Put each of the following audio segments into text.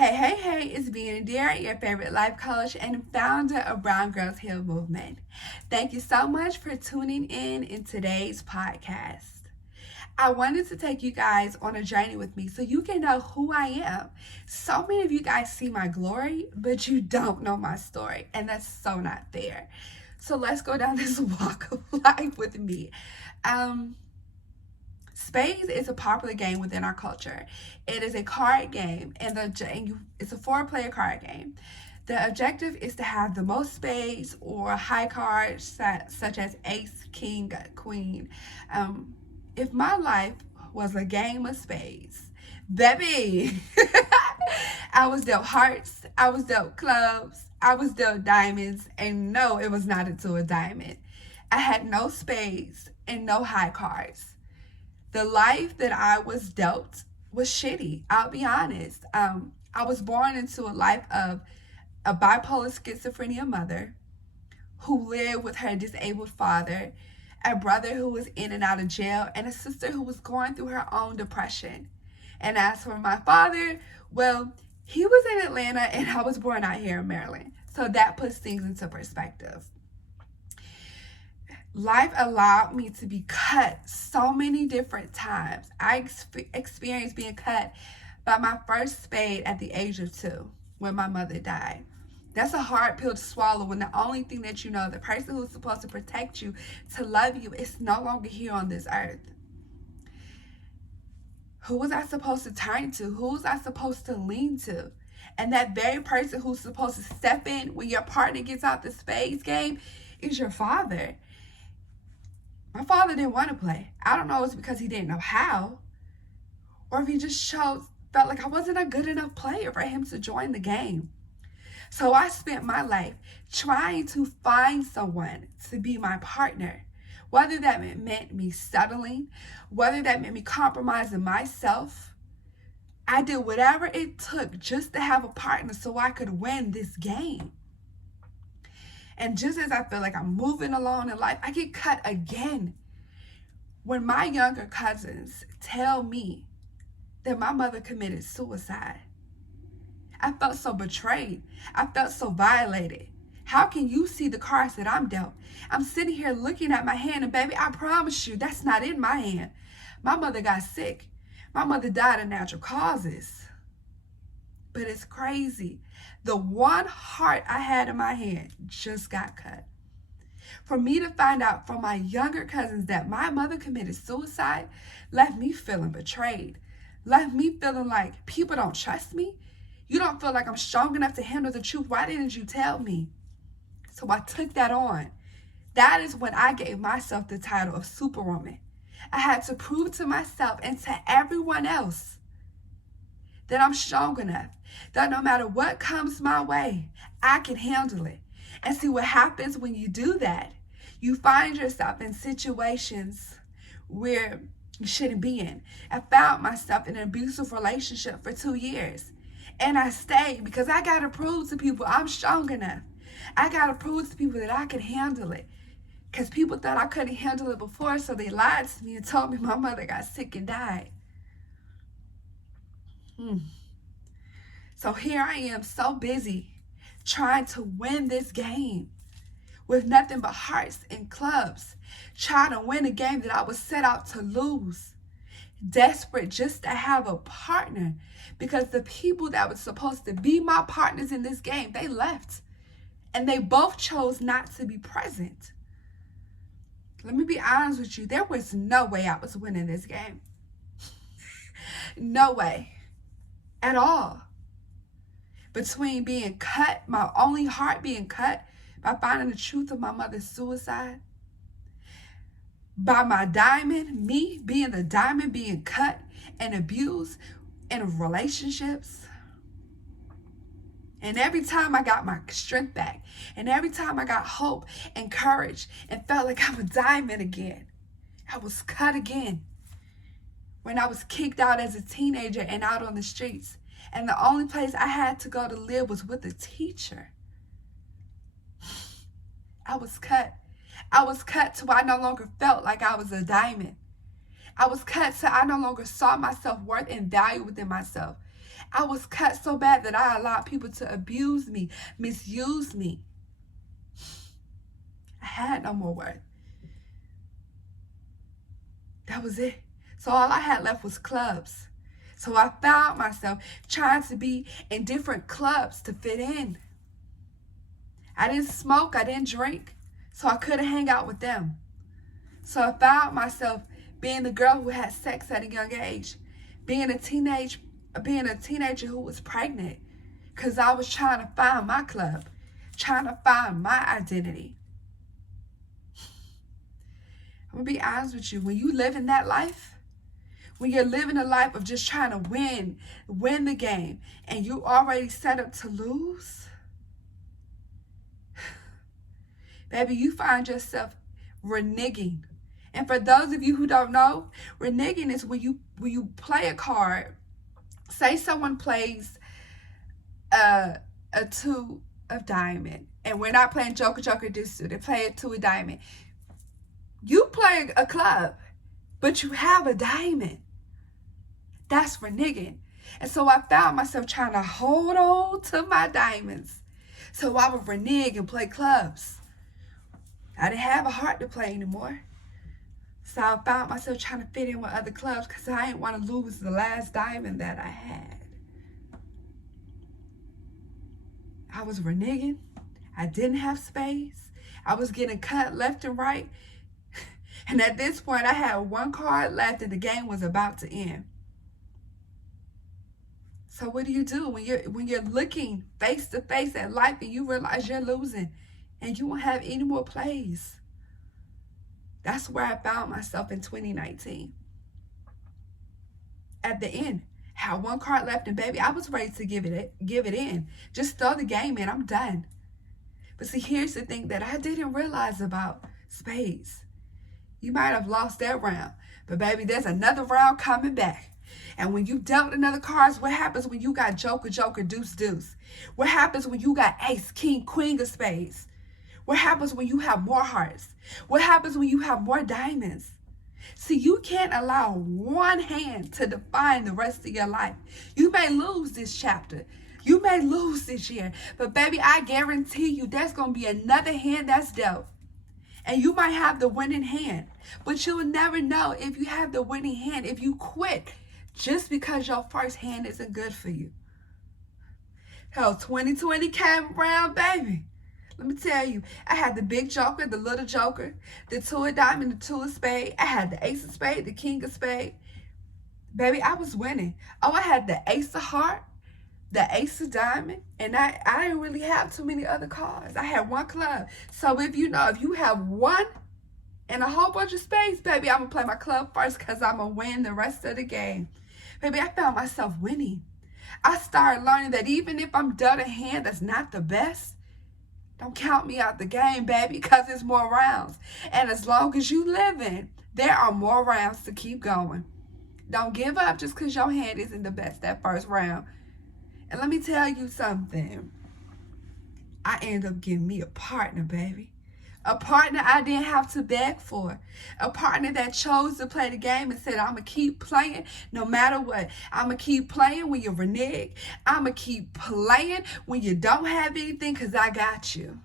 Hey, it's Indira, your favorite life coach and founder of Brown Girls Heal Movement. Thank you so much for tuning in today's podcast. I wanted to take you guys on a journey with me so you can know who I am. So many of you guys see my glory, but you don't know my story, and that's so not fair. So let's go down this walk of life with me. Spades is a popular game within our culture. It is a card game, and it's a four-player card game. The objective is to have the most spades or high cards such as ace, king, queen. If my life was a game of spades, baby, I was dealt hearts, I was dealt clubs, I was dealt diamonds, and no, it was not into a diamond. I had no spades and no high cards. The life that I was dealt was shitty. I'll be honest. I was born into a life of a bipolar schizophrenia mother who lived with her disabled father, a brother who was in and out of jail, and a sister who was going through her own depression. And as for my father, well, he was in Atlanta and I was born out here in Maryland. So that puts things into perspective. Life allowed me to be cut so many different times. I experienced being cut by my first spade at the age of 2 when my mother died. That's a hard pill to swallow when the only thing that you know, the person who's supposed to protect you, to love you, is no longer here on this earth. Who was I supposed to turn to? Who was I supposed to lean to? And that very person who's supposed to step in when your partner gets out the spades game is your father. My father didn't want to play. I don't know if it's because he didn't know how, or if he just felt like I wasn't a good enough player for him to join the game. So I spent my life trying to find someone to be my partner, whether that meant me settling, whether that meant me compromising myself. I did whatever it took just to have a partner so I could win this game. And just as I feel like I'm moving along in life, I get cut again. When my younger cousins tell me that my mother committed suicide, I felt so betrayed. I felt so violated. How can you see the cards that I'm dealt? I'm sitting here looking at my hand, and baby, I promise you, that's not in my hand. My mother got sick. My mother died of natural causes. But it's crazy. The one heart I had in my hand just got cut. For me to find out from my younger cousins that my mother committed suicide left me feeling betrayed. Left me feeling like people don't trust me. You don't feel like I'm strong enough to handle the truth. Why didn't you tell me? So I took that on. That is when I gave myself the title of Superwoman. I had to prove to myself and to everyone else that I'm strong enough, that no matter what comes my way, I can handle it. And see what happens when you do that. You find yourself in situations where you shouldn't be in. I found myself in an abusive relationship for 2 years. And I stayed because I got to prove to people I'm strong enough. I got to prove to people that I can handle it. Because people thought I couldn't handle it before, so they lied to me and told me my mother got sick and died. So here I am, so busy trying to win this game with nothing but hearts and clubs, trying to win a game that I was set out to lose, desperate just to have a partner, because the people that were supposed to be my partners in this game, they left, and they both chose not to be present. Let me be honest with you, there was no way I was winning this game. No way. At all. Between being cut, my only heart being cut by finding the truth of my mother's suicide, by my diamond, me being the diamond, being cut and abused in relationships. And every time I got my strength back, and every time I got hope and courage and felt like I'm a diamond again, I was cut again. When I was kicked out as a teenager and out on the streets, and the only place I had to go to live was with a teacher. I was cut. I was cut to where I no longer felt like I was a diamond. I was cut so I no longer saw my self-worth and value within myself. I was cut so bad that I allowed people to abuse me, misuse me. I had no more worth. That was it. So all I had left was clubs. So I found myself trying to be in different clubs to fit in. I didn't smoke, I didn't drink, so I couldn't hang out with them. So I found myself being the girl who had sex at a young age, being a teenager who was pregnant, because I was trying to find my club, trying to find my identity. I'm going to be honest with you. When you live in that life, when you're living a life of just trying to win the game, and you already set up to lose, baby, you find yourself reneging. And for those of you who don't know, reneging is when you play a card. Say someone plays a 2 of diamond, and we're not playing Joker, deuce, they play a 2 of diamond. You play a club, but you have a diamond. That's reneging. And so I found myself trying to hold on to my diamonds. So I would renege and play clubs. I didn't have a heart to play anymore. So I found myself trying to fit in with other clubs because I didn't want to lose the last diamond that I had. I was reneging. I didn't have space. I was getting cut left and right. And at this point, I had 1 card left and the game was about to end. So what do you do when you're looking face to face at life and you realize you're losing and you won't have any more plays? That's where I found myself in 2019. At the end, had 1 card left, and baby, I was ready to give it in. Just throw the game in. I'm done. But see, here's the thing that I didn't realize about spades. You might have lost that round, but baby, there's another round coming back. And when you dealt another cards, what happens when you got Joker, deuce, deuce? What happens when you got ace, king, queen of spades? What happens when you have more hearts? What happens when you have more diamonds? See, you can't allow one hand to define the rest of your life. You may lose this chapter. You may lose this year. But baby, I guarantee you there's going to be another hand that's dealt. And you might have the winning hand. But you'll never know if you have the winning hand if you quit just because your first hand isn't good for you. Hell, 2020 came around, baby. Let me tell you, I had the big joker, the little joker, the 2 of diamond, the 2 of spade. I had the ace of spade, the king of spade. Baby, I was winning. Oh, I had the ace of heart, the ace of diamond, and I didn't really have too many other cards. I had 1 club. So if you have 1 and a whole bunch of spades, baby, I'm going to play my club first because I'm going to win the rest of the game. Baby, I found myself winning. I started learning that even if I'm dealt a hand that's not the best, don't count me out the game, baby, because there's more rounds. And as long as you living, there are more rounds to keep going. Don't give up just because your hand isn't the best that first round. And let me tell you something. I ended up getting me a partner, baby. A partner I didn't have to beg for. A partner that chose to play the game and said, I'm going to keep playing no matter what. I'm going to keep playing when you renege. I'm going to keep playing when you don't have anything because I got you.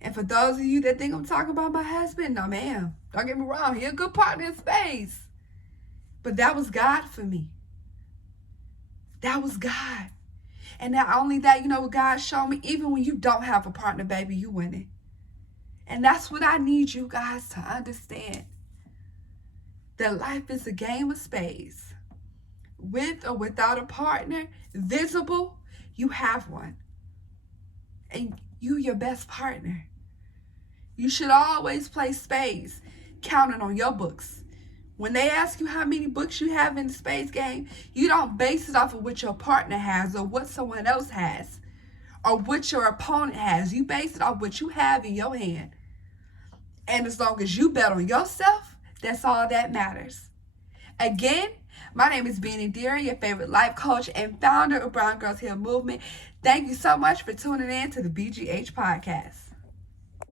And for those of you that think I'm talking about my husband, no ma'am. Don't get me wrong. He's a good partner in space. But that was God for me. That was God. And not only that, you know what God showed me? Even when you don't have a partner, baby, you winning. And that's what I need you guys to understand. That life is a game of spades. With or without a partner, visible, you have one. And you your best partner. You should always play spades, counting on your books. When they ask you how many books you have in the spades game, you don't base it off of what your partner has or what someone else has or what your opponent has. You base it off what you have in your hand. And as long as you bet on yourself, that's all that matters. Again, my name is Indira, your favorite life coach and founder of Brown Girls Heal Movement. Thank you so much for tuning in to the BGH podcast.